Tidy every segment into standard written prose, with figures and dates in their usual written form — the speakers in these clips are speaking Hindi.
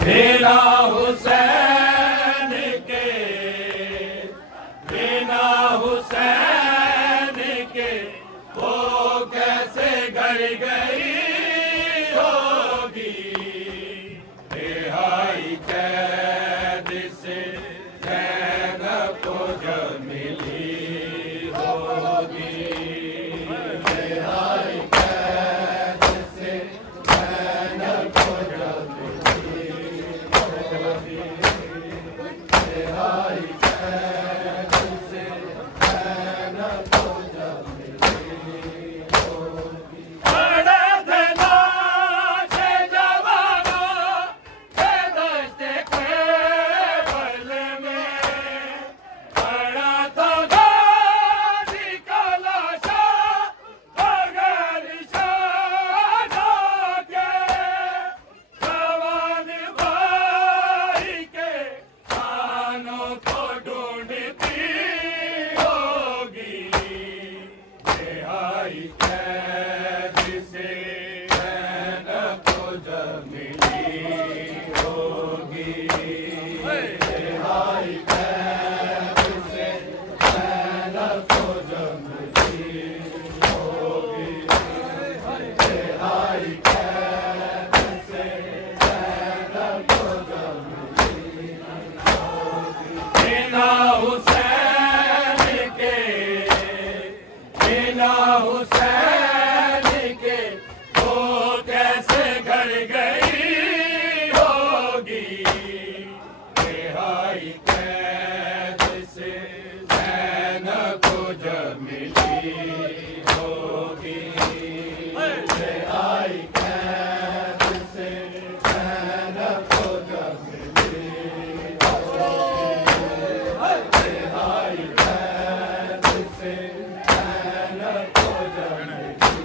बिना हुसैन के, बिना हुसैन के वो कैसे घर गई होगी। रिहाई कैद से ज़ैनब को जब मिली होगी। रिहाई कैद से ज़ैनब को जब मिली होगी। रिहाई कैद से ज़ैनब को जब मिली होगी। बड़े थे लाश जवानों के दश्ते ख़ैबर में, बड़ा था गाज़ी का लाशा बगैर शानों के। जवान भाई के शानों को ढूंढती होगी। रिहाई कैद से ज़ैनब को जब मिली होगी। रिहाई कैद से ज़ैनब को जब मिली होगी। रिहाई कैद से ज़ैनब को जब मिली होगी। बिना हुसैन के, बिना हुसैन के वो कैसे घर गई होगी। रिहाई कैद से ज़ैनब को जब मिली होगी। रिहाई कैद से ज़ैनब को जब मिली होगी। रिहाई कैद से ज़ैनब को जब मिली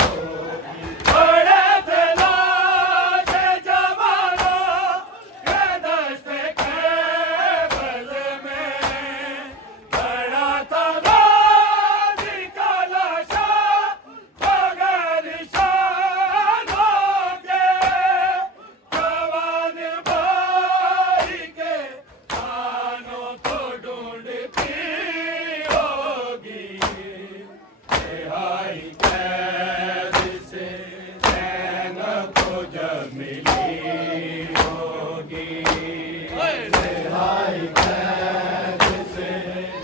होगी। बड़े थे लाश जवानों के दश्ते ख़ैबर में, बड़ा था गाज़ी का लाशा बगैर शानों के। जवान भाई के शानों को ढूंढती होगी। रिहाई कैद से ज़ैनब को जब मिली होगी। रिहाई कैद से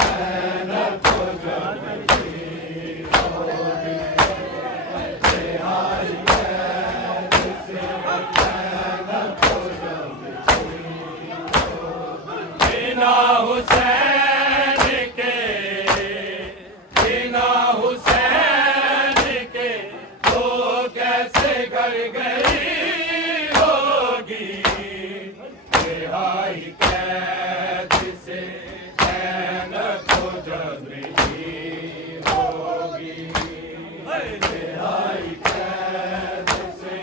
ज़ैनब को जब मिली होगी। रिहाई कैद से ज़ैनब को जब मिली होगी। बिना हुसैन के, बिना हुसैन के वो कैसे घर गई होगी। रिहाई कैद से ज़ैनब को जब मिली होगी। रिहाई कैद से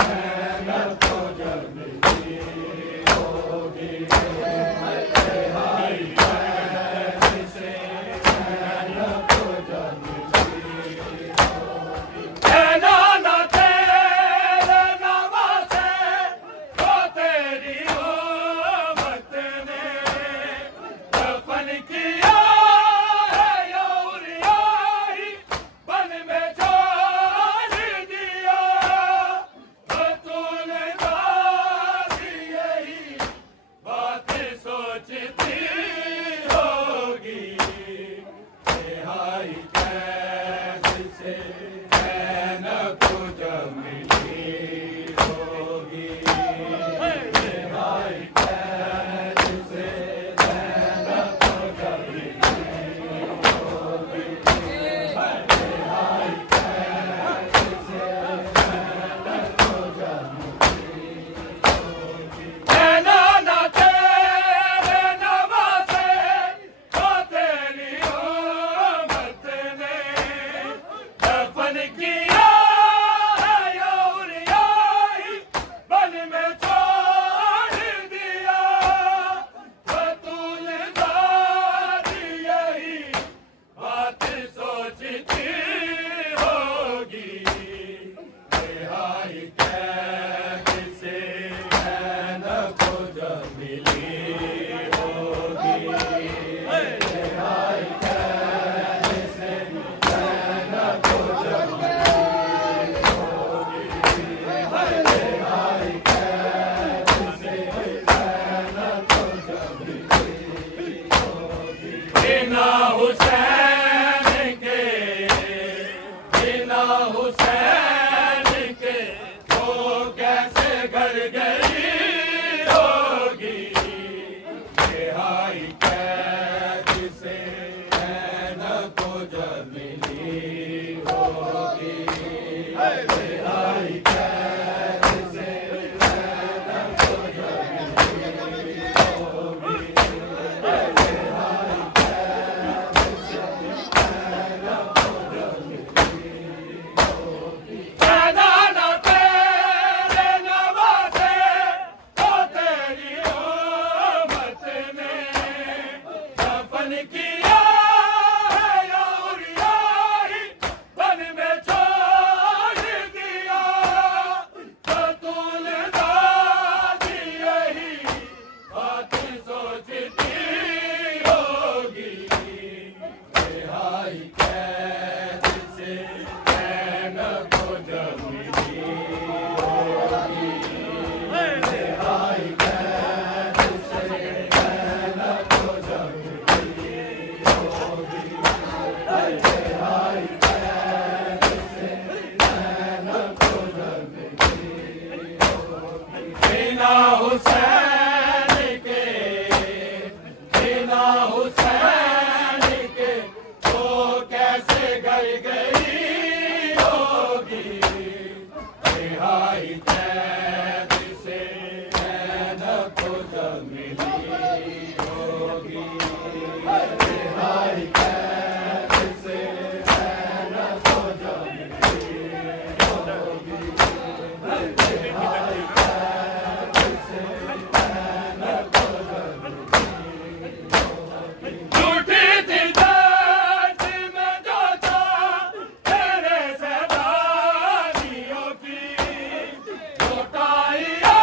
ज़ैनब को जब मिली होगी। रिहाई कैद से ज़ैनब को जब मिली होगी। ऐ नाना तेरे नवासे को तेरी उम्मत ने जब मिली होगी रिहाई कैसे नैना को जब मिली होगी रिहाई कैसे नैना को जब मिली होगी बिना हुसैन के तो कैसे घर गई होगी रिहाई कैद से नैना को जब मिली होगी रिहाई कैद से नैना को जब मिली होगी रिहाई कैद से नैना को जब मिली होगी पैदा न तेरे नवासे तो तेरी उम्मत ने दफन किया है और यारी बन में छोड़ दिया तो तूने दादी यही बात सोचती होगी रिहाई कैद से नैना को जब मिली होगी रिहाई कैद से नैना को जब मिली होगी रिहाई कैद से नैना को जब मिली होगी बिना हुसैन के तो कैसे घर गई होगी रिहाई कैद से नैना को जब मिली होगी रिहाई कैद से नैना को जब मिली होगी रिहाई कैद से नैना को जब मिली होगी झूठी थी दर्द में जो था तेरे सदानियों की लौटाइया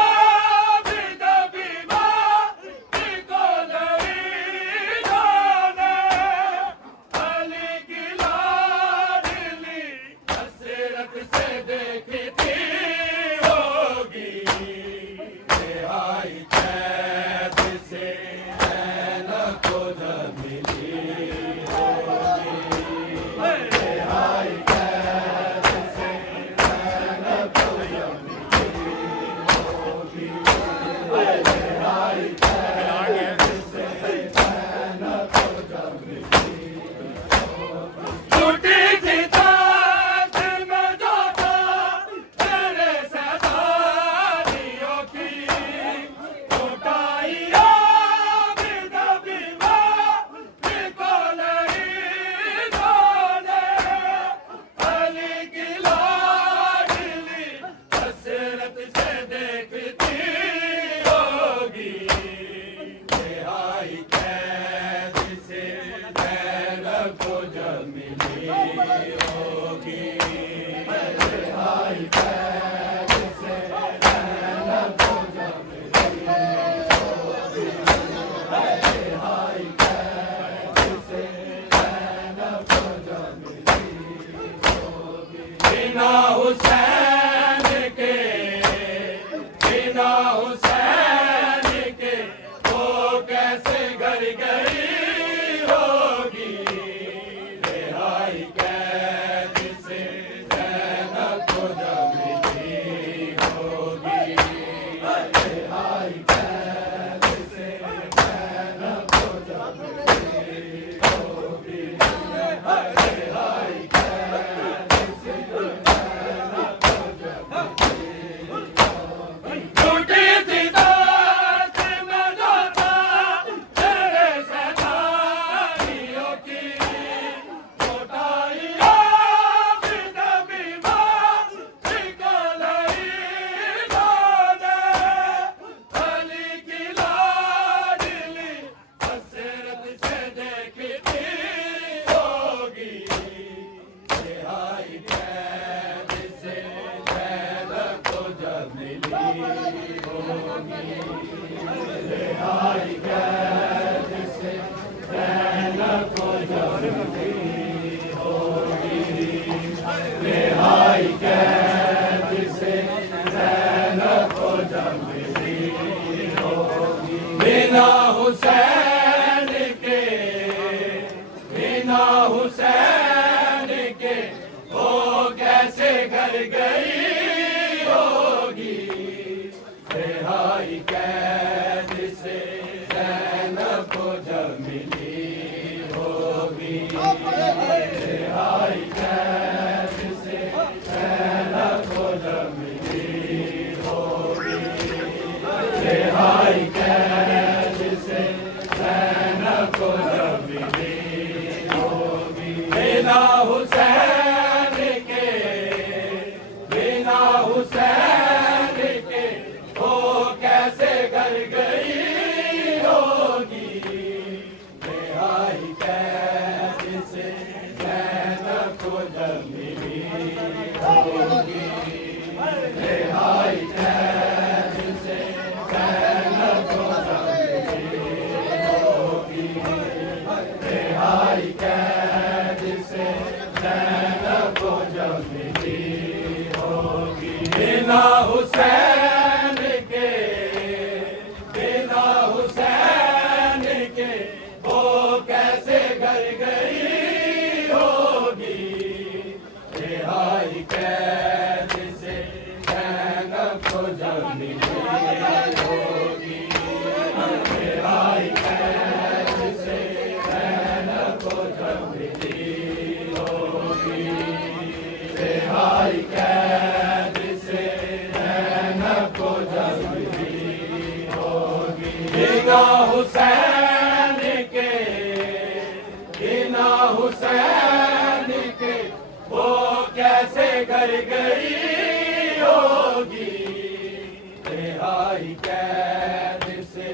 भी कभी मारी को नहीं जाने अली की लाडली हसरत से देखती होगी रिहाई कैद से नैना को जब मिली होगी रिहाई कैद से नैना को जब मिली होगी रिहाई कैद से नैना को जब मिली होगी छूटी थी दर्द में जो था तेरे सदानियों की लौटाइया भी कभी मारी को नहीं जाने अली की लाडली हसरत से देखती होगी रिहाई कैद से ज़ैनब को जब मिली होगी, रिहाई कैद से ज़ैनब को जब मिली होगी। बिना हुसैन के, बिना हुसैन के वो कैसे घर गई होगी, रिहाई कैद से ज़ैनब को जब मिली होगी, रिहाई कैद से ज़ैनब को जब मिली होगी, रिहाई कैद से ज़ैनब को जब मिली होगी। बिना हुसैन के, बिना हुसैन के वो कैसे घर गई होगी, रिहाई कैद से ज़ैनब को जब मिली होगी, रिहाई कैद से ज़ैनब को जब मिली होगी, रिहाई कैद से ज़ैनब को जब मिली होगी। बिना हुसैन के, बिना हुसैन के वो कैसे घर गई होगी, रिहाई कैद से ज़ैनब को जब मिली होगी, रिहाई कैद से ज़ैनब को जब मिली होगी, रिहाई कैद से ज़ैनब को जब मिली होगी। बिना हुसैन के, बिना हुसैन के वो कैसे घर गई होगी, रिहाई कैद से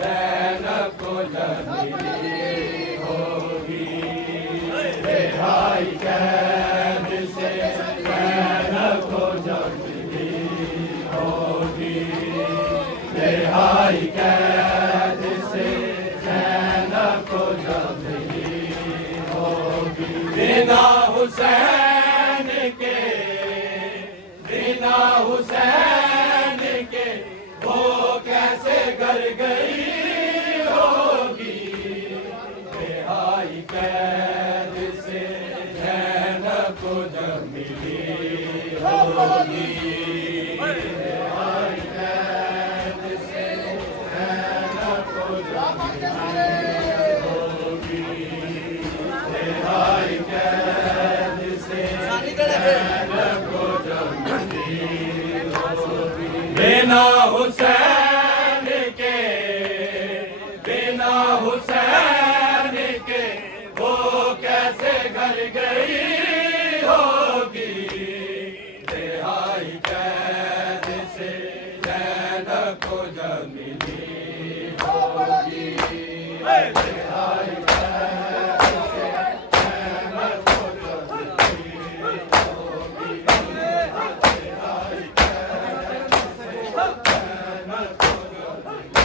ज़ैनब को जब मिली होगी, रिहाई कैद से ज़ैनब को जब मिली होगी, रिहाई कैद से ज़ैनब को जब मिली होगी। बिना हुसैन के, बिना हुसैन के वो कैसे घर गई होगी, रिहाई कैद से ज़ैनब को जब मिली होगी, रिहाई कैद से ज़ैनब को जब मिली होगी, रिहाई कैद से ज़ैनब को जब मिली होगी। बिना हुसैन के, बिना हुसैन के वो कैसे घर गई होगी, रिहाई कैद से ज़ैनब को जब मिली होगी, रिहाई कैद से ज़ैनब को जब मिली होगी, रिहाई कैद से ज़ैनब को जब मिली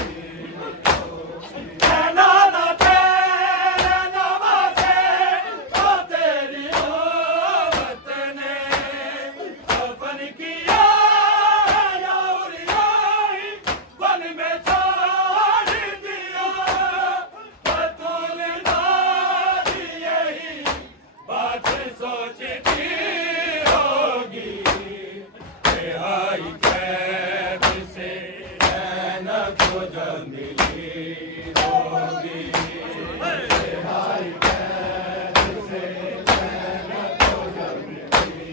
होगी। नाना तेरे नवाज़े तो तेरी उम्मत ने दफन किया या उरियाई वन में छोड़ दिया, बतूल नाज़ी यही बात सोचती होगी, रिहाई कैद से ज़ैनब को जब मिली होगी, रिहाई कैद से ज़ैनब को जब मिली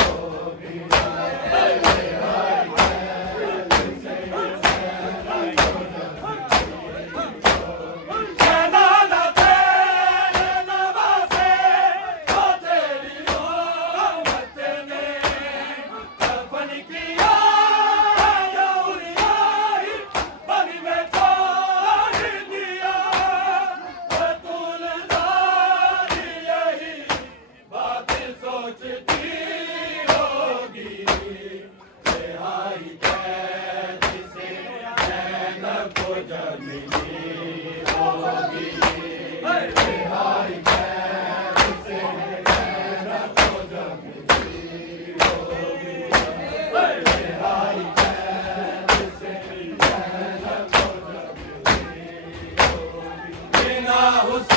होगी, रिहाई कैद से ज़ैनब को जब मिली होगी। नाना तेरे नवाज़े तो तेरी उम्मत ने दफन किया या उरियाई वन में छोड़ को जब मिली होगी बिहारी कैद से नैन को जब मिली होगी बिहारी कैद से नैन को जब मिली होगी बिना हुसैन